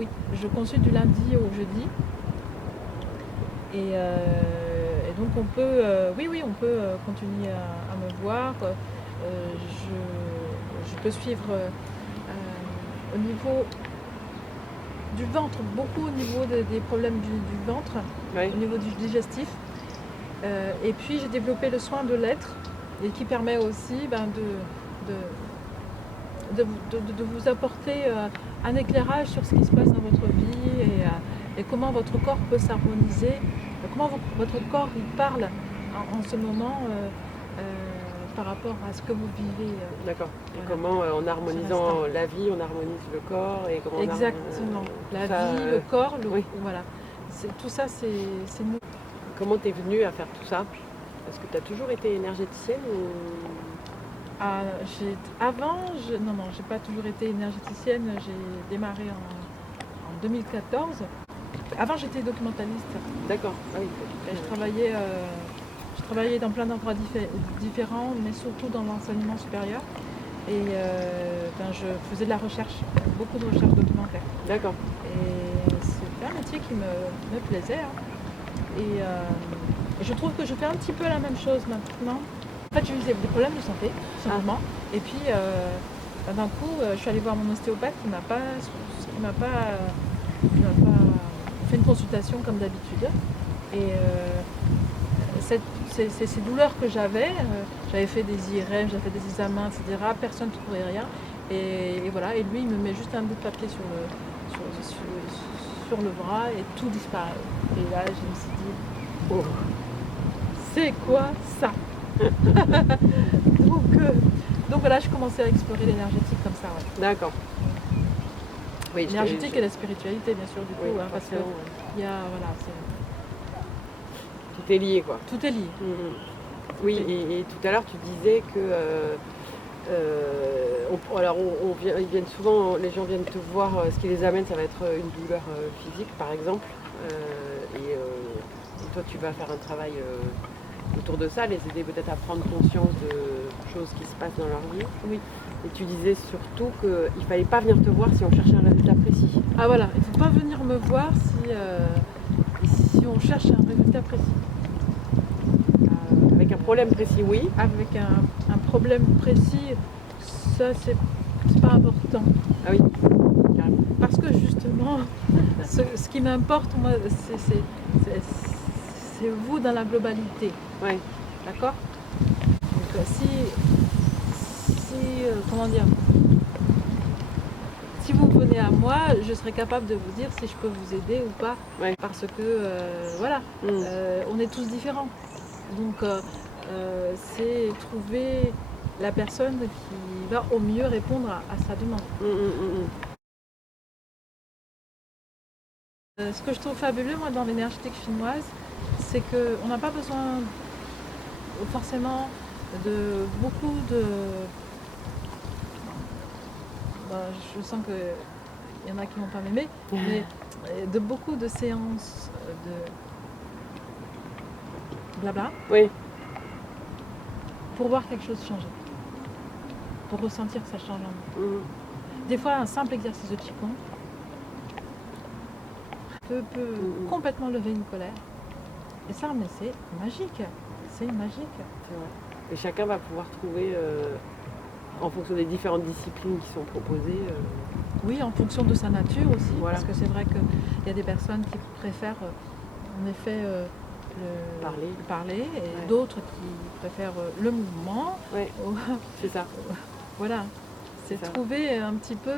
oui, je consulte du lundi au jeudi. Et donc on peut, oui, on peut continuer à me voir. Je peux suivre au niveau du ventre, beaucoup au niveau des problèmes du ventre, Oui. au niveau du digestif. Et puis j'ai développé le soin de l'être, et qui permet aussi de vous apporter un éclairage sur ce qui se passe dans votre vie et comment votre corps peut s'harmoniser, comment votre corps il parle en ce moment par rapport à ce que vous vivez. D'accord. Et Voilà. comment en Sur harmonisant l'instant. la vie, on harmonise le corps et comment Exactement. La ça, vie, le corps, oui. voilà. Tout ça, c'est nous. Comment t'es venue à faire tout ça? Est-ce que tu as toujours été énergéticienne ou... Non, j'ai pas toujours été énergéticienne. J'ai démarré en 2014. Avant, j'étais documentaliste. D'accord. Ah oui. Et je travaillais dans plein d'endroits différents, mais surtout dans l'enseignement supérieur. Et je faisais de la recherche, beaucoup de recherche documentaire. D'accord. Et c'était un métier qui me plaisait. Et je trouve que je fais un petit peu la même chose maintenant. En fait, j'ai eu des problèmes de santé, tout simplement. Et puis, d'un coup, je suis allée voir mon ostéopathe qui m'a pas fait une consultation comme d'habitude. Et ces douleurs que j'avais fait des IRM, j'avais fait des examens, etc. Personne ne trouvait rien. Et voilà, et lui, il me met juste un bout de papier sur le bras et tout disparaît. Et là, je me suis dit, oh, c'est quoi ça? donc voilà, je commençais à explorer l'énergétique comme ça. Ouais. D'accord. Oui, l'énergétique et la spiritualité, bien sûr, du coup, oui, parce que il y a, voilà, tout est lié, quoi. Tout est lié. Mmh. Oui, et tout à l'heure, tu disais que ils viennent souvent, les gens viennent te voir, ce qui les amène, ça va être une douleur physique, par exemple, et toi, tu vas faire un travail autour de ça, les aider peut-être à prendre conscience de choses qui se passent dans leur vie. Oui. Et tu disais surtout qu'il ne fallait pas venir te voir si on cherchait un résultat précis. Ah voilà, il ne faut pas venir me voir si on cherche un résultat précis. Avec un problème précis, oui. Avec un problème précis, ça c'est pas important. Ah oui, carrément. Parce que justement, ce qui m'importe, moi, c'est vous dans la globalité. Oui. D'accord? Donc comment dire, si vous venez à moi, je serai capable de vous dire si je peux vous aider ou pas. Ouais. Parce que voilà, on est tous différents. Donc c'est trouver la personne qui va au mieux répondre à sa demande. Ce que je trouve fabuleux, moi, dans l'énergétique chinoise, c'est qu'on n'a pas besoin forcément de beaucoup de... je sens qu'il y en a qui ne vont pas m'aimer, mais de beaucoup de séances de blabla, oui, pour voir quelque chose changer, pour ressentir que ça change en nous. Des fois, un simple exercice de Qigong peut complètement lever une colère. Et ça, mais c'est magique. C'est magique. C'est vrai. Et chacun va pouvoir trouver, en fonction des différentes disciplines qui sont proposées. Oui, en fonction de sa nature aussi. Voilà. Parce que c'est vrai qu'il y a des personnes qui préfèrent, en effet, parler et d'autres qui préfèrent le mouvement. Oui, c'est ça. Voilà. C'est trouver un petit peu,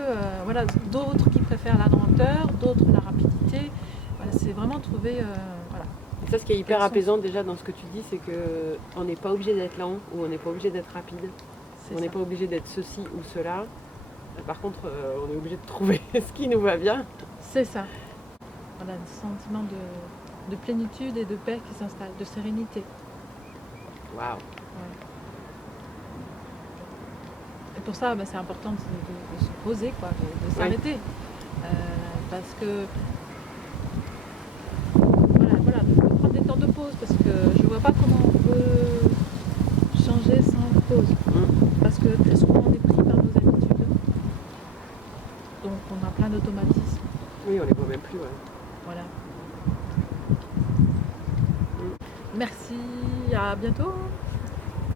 d'autres qui préfèrent la lenteur, d'autres la rapidité. Voilà, c'est vraiment trouver, Et ça, ce qui est hyper apaisant déjà dans ce que tu dis, c'est qu'on n'est pas obligé d'être lent ou on n'est pas obligé d'être rapide. On n'est pas obligé d'être ceci ou cela. Par contre, on est obligé de trouver ce qui nous va bien. C'est ça. Voilà, un sentiment de plénitude et de paix qui s'installe, de sérénité. Waouh. Ouais. Et pour ça, c'est important de se poser, quoi, de s'arrêter. Parce que voilà, de prendre des temps de pause, parce que je vois pas comment on peut changer sans pause. Parce que très souvent on est pris par nos habitudes. Donc on a plein d'automatismes. Oui, on les voit même plus. Ouais. Voilà. Merci, à bientôt.